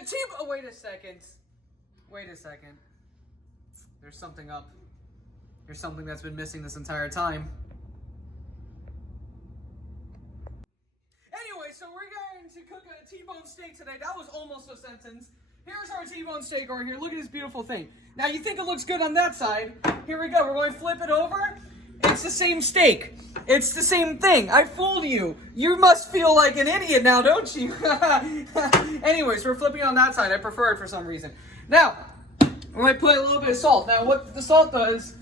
a T-bone. Oh, wait a second. Wait a second. There's something up. There's something that's been missing this entire time. Anyway, so we're going to cook a T-bone steak today. That was almost a sentence. Here's our T-bone steak over here. Look at this beautiful thing. Now, you think it looks good on that side. Here we go. We're going to flip it over. It's the same steak. It's the same thing. I fooled you. You must feel like an idiot now, don't you? Anyways, we're flipping on that side. I prefer it for some reason. Now, we're going to put a little bit of salt. Now, what the salt does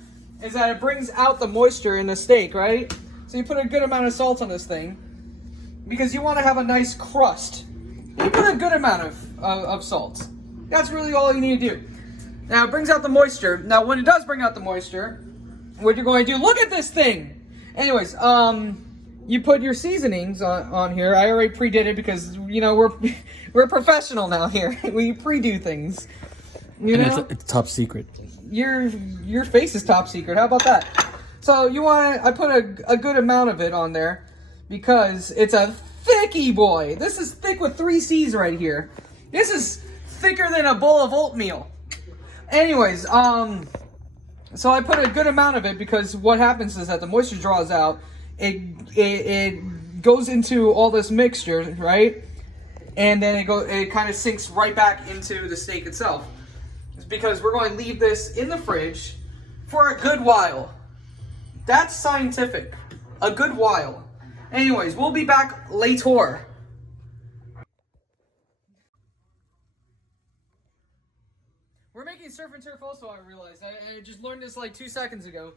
is that it brings out the moisture in the steak, right? So you put a good amount of salt on this thing because you want to have a nice crust. You put a good amount of salt. That's really all you need to do. Now, it brings out the moisture. Now, when it does bring out the moisture, what you're going to do, look at this thing. Anyways, you put your seasonings on here. I already pre-did it because, you know, we're professional now here. We pre-do things. You know? It's top secret. Your face is top secret. How about that? So I put a good amount of it on there because it's a thicky boy. This is thick with 3 C's right here. This is thicker than a bowl of oatmeal. Anyways, so I put a good amount of it because what happens is that the moisture draws out. It goes into all this mixture, right? And then it kind of sinks right back into the steak itself. It's because we're going to leave this in the fridge for a good while. That's scientific. A good while. Anyways, we'll be back later. We're making surf and turf also, I realized. I just learned this like 2 seconds ago.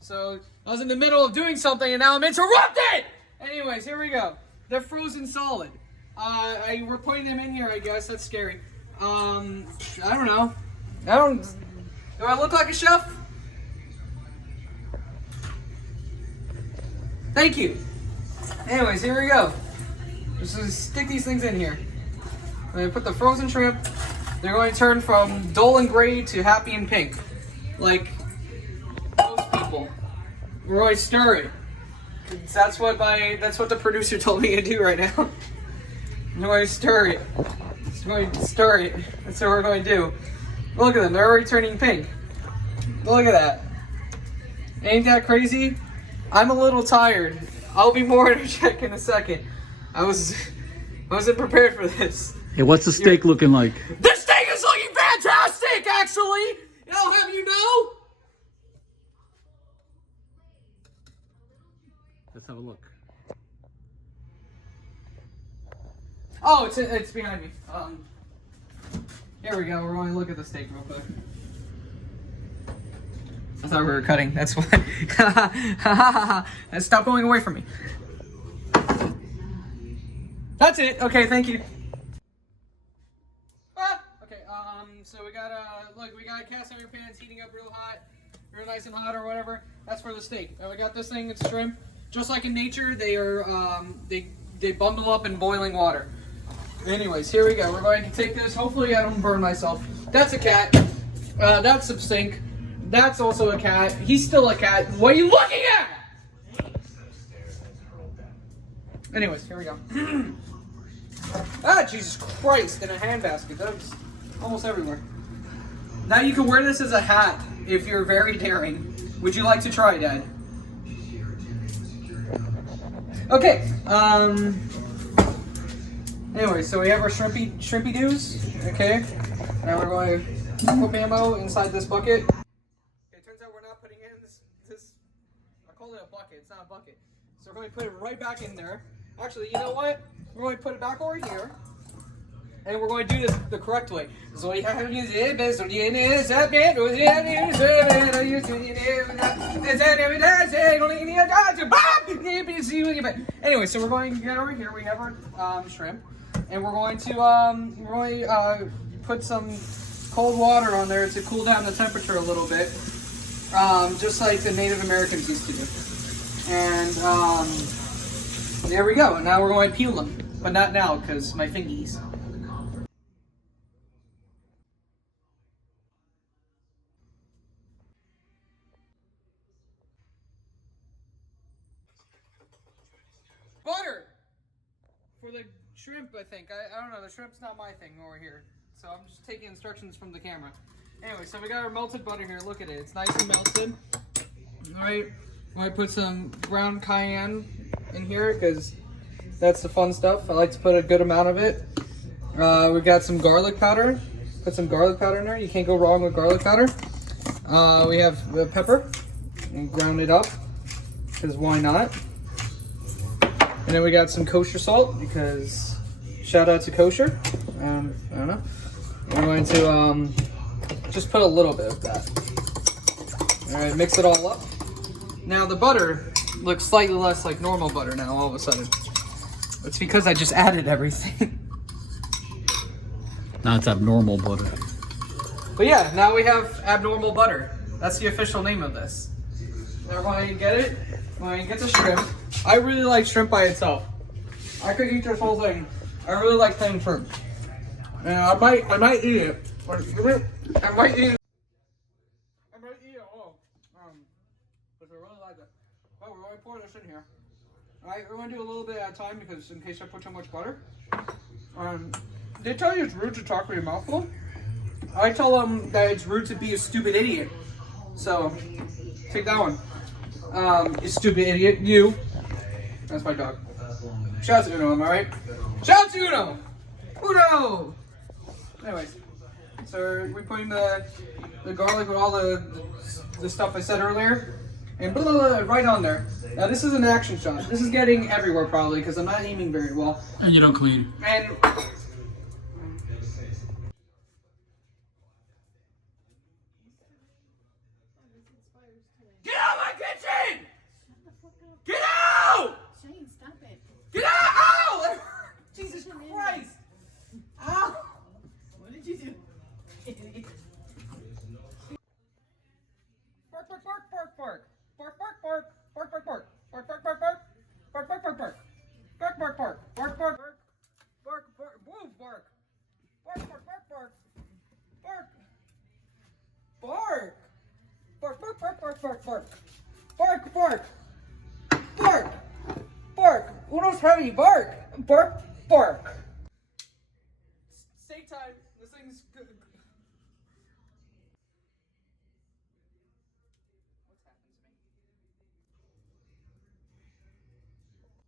So, I was in the middle of doing something and now I'm interrupted! Anyways, here we go. They're frozen solid. We're putting them in here, I guess. That's scary. I don't know. Do I look like a chef? Thank you. Anyways, here we go. Just stick these things in here. I'm going to put the frozen shrimp. They're going to turn from dull and gray to happy and pink. Like most people. We're going to stir it. That's what the producer told me to do right now. I'm going to stir it. Just going to stir it. That's what we're going to do. Look at them. They're already turning pink. Look at that. Ain't that crazy? I'm a little tired. I'll be more energetic in a second. I wasn't prepared for this. Hey, what's the steak looking like? This steak is looking fantastic, actually! I'll have you know! Let's have a look. Oh, it's behind me. Here we go. We're going to look at the steak real quick. I thought we were cutting. That's why. Stop going away from me. That's it. Okay, thank you. Okay. So we got we got a cast iron pan heating up real hot, real nice and hot or whatever. That's for the steak. Now we got this thing. It's shrimp. Just like in nature, they are they bundle up in boiling water. Anyways, here we go. We're going to take this. Hopefully, I don't burn myself. That's a cat. That's a sink. That's also a cat. He's still a cat. What are you looking at? Anyways, here we go. Ah, Jesus Christ, in a handbasket. That's almost everywhere. Now you can wear this as a hat if you're very daring. Would you like to try, Dad? Okay, anyway, so we have our shrimpy doos, okay? Now we're going to put Bambo inside this bucket. It turns out we're not putting it in this, I call it a bucket, it's not a bucket. So we're going to put it right back in there. Actually, you know what? We're going to put it back over here. And we're going to do this the correct way. So we have anyway, so we're going to get over here. We have our shrimp, and we're going to put some cold water on there to cool down the temperature a little bit, just like the Native Americans used to do. And there we go. Now we're going to peel them, but not now because my fingies. Butter for the shrimp, I think. I don't know. The shrimp's not my thing over here. so I'm just taking instructions from the camera. Anyway, so we got our melted butter here. Look at it. It's nice and melted. All right. I put some ground cayenne in here because that's the fun stuff. I like to put a good amount of it. We got some garlic powder. Put some garlic powder in there. You can't go wrong with garlic powder. We have the pepper and ground it up because why not? And then we got some kosher salt because shout out to kosher. I don't know. We're going to just put a little bit of that. All right, mix it all up. Now the butter looks slightly less like normal butter now all of a sudden. It's because I just added everything. Now it's abnormal butter. But yeah, now we have abnormal butter. That's the official name of this. Now we're going to get it. We're going to get the shrimp. I really like shrimp by itself. I could eat this whole thing. I really like plain shrimp. And I might eat it. I might eat it. I might eat it all. Because I really like it. Well, we're going to pour this in here. Alright, we're going to do a little bit at a time because in case I put too much butter. They tell you it's rude to talk with your mouth full. I tell them that it's rude to be a stupid idiot. So, take that one. You stupid idiot. You. That's my dog. Shout out to Uno, am I right? Shout out to Uno! Uno! Anyways, so we're putting the garlic with all the stuff I said earlier. And blah, blah, blah, right on there. Now this is an action shot. This is getting everywhere probably because I'm not aiming very well. And you don't clean. And get out of my kitchen! Get out! Shane, stop it. Get out! Ow! Jesus Christ! Ow! What did you do? Bark, bark, bark, bark, bark. Bark, bark, bark. Bark, bark, bark. Bark, bark, bark, bark. Bark, bark, bark, bark. Bark, bark, bark. Bark, bark, bark. Bark, bark. Whoa, bark. Bark, bark, bark, bark. Bark. Bark. Bark, bark, bark, bark, bark, bark. Bark, bark. Bark. Bark. Uno's heavy. Bark. Bark, bark. Steak time. This thing's good. What's happened to me?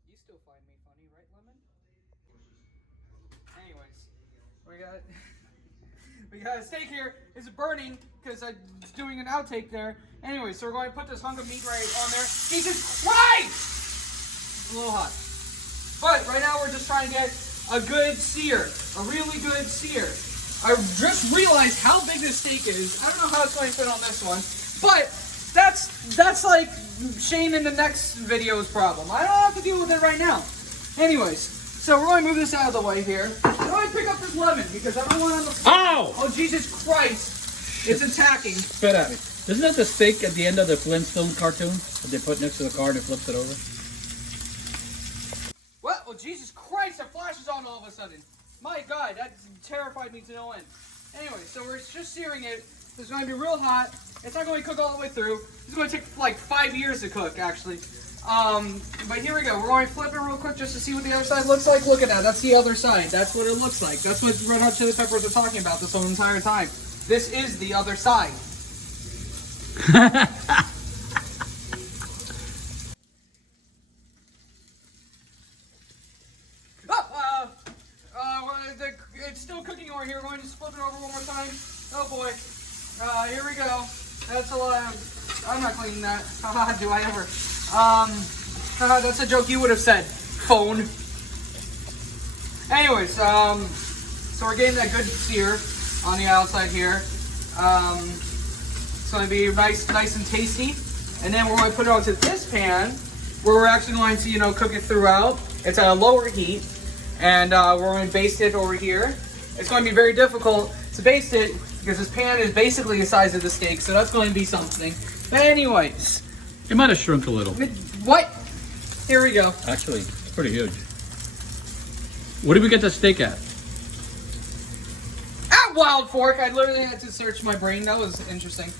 You still find me funny, right, Lemon? Anyways, we got a steak here. It's burning because I'm doing an outtake there. Anyway, so we're going to put this hunk of meat right on there. Jesus Christ! A little hot. But right now we're just trying to get a good sear. A really good sear. I just realized how big this steak is. I don't know how it's going to fit on this one. But that's like Shane in the next video's problem. I don't have to deal with it right now. Anyways, so we're going to move this out of the way here. I'm going to pick up this lemon because I don't want on the... Ow! Oh, Jesus Christ. It's attacking. Spit at me. Isn't that the steak at the end of the Flintstone cartoon that they put next to the car and it flips it over? What? Oh, Jesus Christ, it flashes on all of a sudden. My God, that terrified me to no end. Anyway, so we're just searing it. It's going to be real hot. It's not going to cook all the way through. It's going to take like 5 years to cook, actually. But here we go. We're going to flip it real quick just to see what the other side looks like. Look at that. That's the other side. That's what it looks like. That's what Red Hot Chili Peppers are talking about this whole entire time. This is the other side. It's still cooking over here. We're going to flip it over one more time. Oh boy. Here we go. That's a lot of... I'm not cleaning that. Haha, do I ever. That's a joke you would have said. Phone. Anyways, so we're getting that good sear on the outside here. It's going to be nice and tasty. And then we're going to put it onto this pan where we're actually going to, cook it throughout. It's at a lower heat. And we're going to baste it over here. It's going to be very difficult to baste it because this pan is basically the size of the steak, so that's going to be something. But anyways. It might have shrunk a little. What? Here we go. Actually, it's pretty huge. Where did we get the steak at? At Wild Fork. I literally had to search my brain. That was interesting.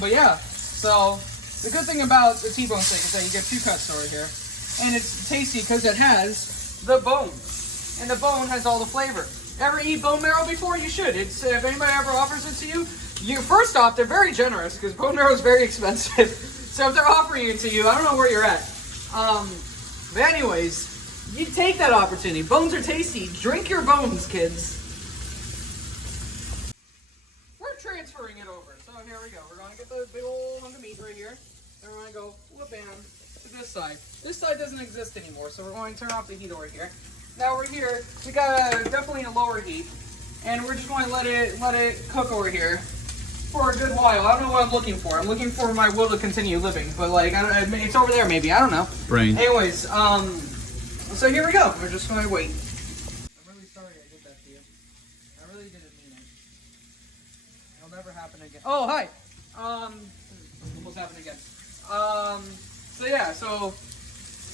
But yeah, so the good thing about the T-bone steak is that you get 2 cuts over here. And it's tasty because it has the bone. And the bone has all the flavor. ever eat bone marrow before? You should. It's if anybody ever offers it to you, first off, they're very generous because bone marrow is very expensive. So if they're offering it to you, I don't know where you're at. But anyways, you take that opportunity. Bones are tasty. Drink your bones, kids. We're transferring it over. So here we go. We're gonna get the big old hunk of meat right here. And we're gonna go whoop bam to this side. This side doesn't exist anymore, so we're going to turn off the heat over here. Now we're here. We got definitely a lower heat, and we're just going to let it cook over here for a good while. I don't know what I'm looking for. I'm looking for my will to continue living, but like I don't. It's over there, maybe. I don't know. Brain. Anyways, so here we go. We're just going to wait. I'm really sorry I did that to you. I really didn't mean it. It'll never happen again. Oh, hi. Almost happened again. So yeah, so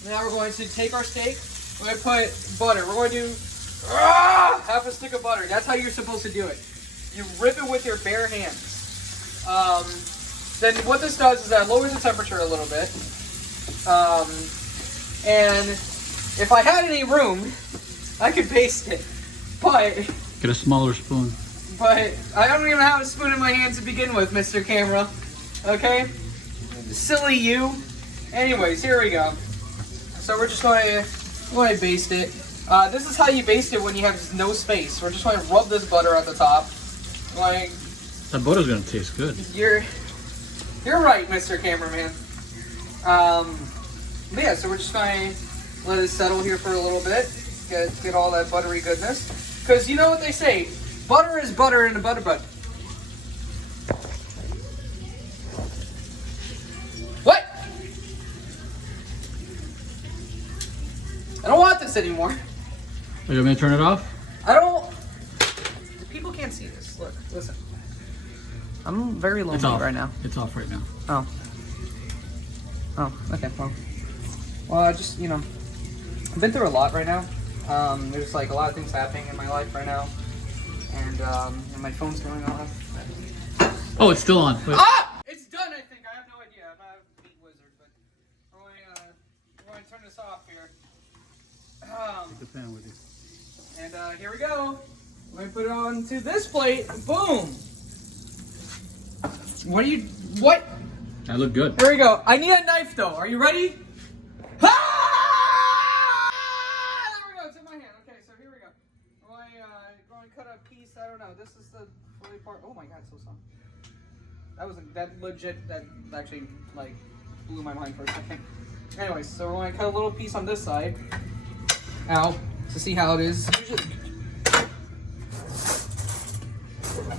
now we're going to take our steak. We're going to put butter. We're going to do half a stick of butter. That's how you're supposed to do it. You rip it with your bare hands. Then what this does is that lowers the temperature a little bit. And if I had any room, I could baste it. But Get a smaller spoon. I don't even have a spoon in my hands to begin with, Mr. Camera. Okay? Silly you. Anyways, here we go. So we're just going to baste it. This is how you baste it when you have no space. We're just going to rub this butter at the top. Like, That butter's gonna taste good. you're right, Mr. Cameraman. But yeah, so we're just going to let it settle here for a little bit. Get all that buttery goodness. Because you know what they say, butter is butter in a butter bud. What? I don't want this anymore. Are you want me to turn it off? I don't. People can't see this. Look, listen. I'm very It's lonely off right now. It's off right now. Oh. Oh, okay. Well, I just, I've been through a lot right now. There's like a lot of things happening in my life right now. And my phone's going off. Oh, it's still on. Wait. Ah! It's done, I think. I have no idea. I'm not a meat wizard, but we're going to turn this off here. Take the pan with you. And here we go. We're going to put it onto this plate. Boom! What? That looked good. Here we go. I need a knife though. Are you ready? Ah! There we go. It's in my hand. Okay, so here we go. We're going to cut a piece. I don't know. This is the fully part. Oh my god, it's so soft. That actually like blew my mind for a second. Anyways, so we're going to cut a little piece on this side. Ow. To see how it is.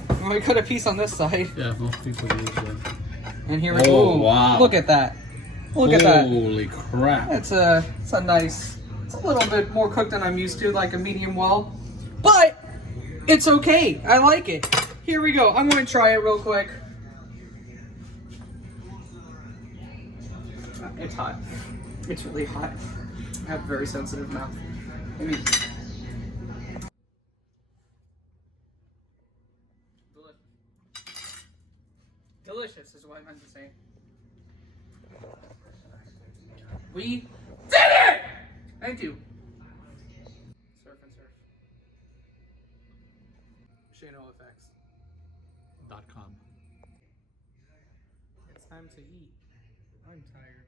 I'm going to cut a piece on this side. Yeah, most people use that. And here we go. Oh, wow. Look at that. Look at that. Holy crap. It's a nice, it's a little bit more cooked than I'm used to, like a medium well. But it's okay. I like it. Here we go. I'm going to try it real quick. It's hot. It's really hot. I have a very sensitive mouth. Delicious is what I meant to say. We did it! Thank you. Surf and surf. .com. It's time to eat. I'm tired.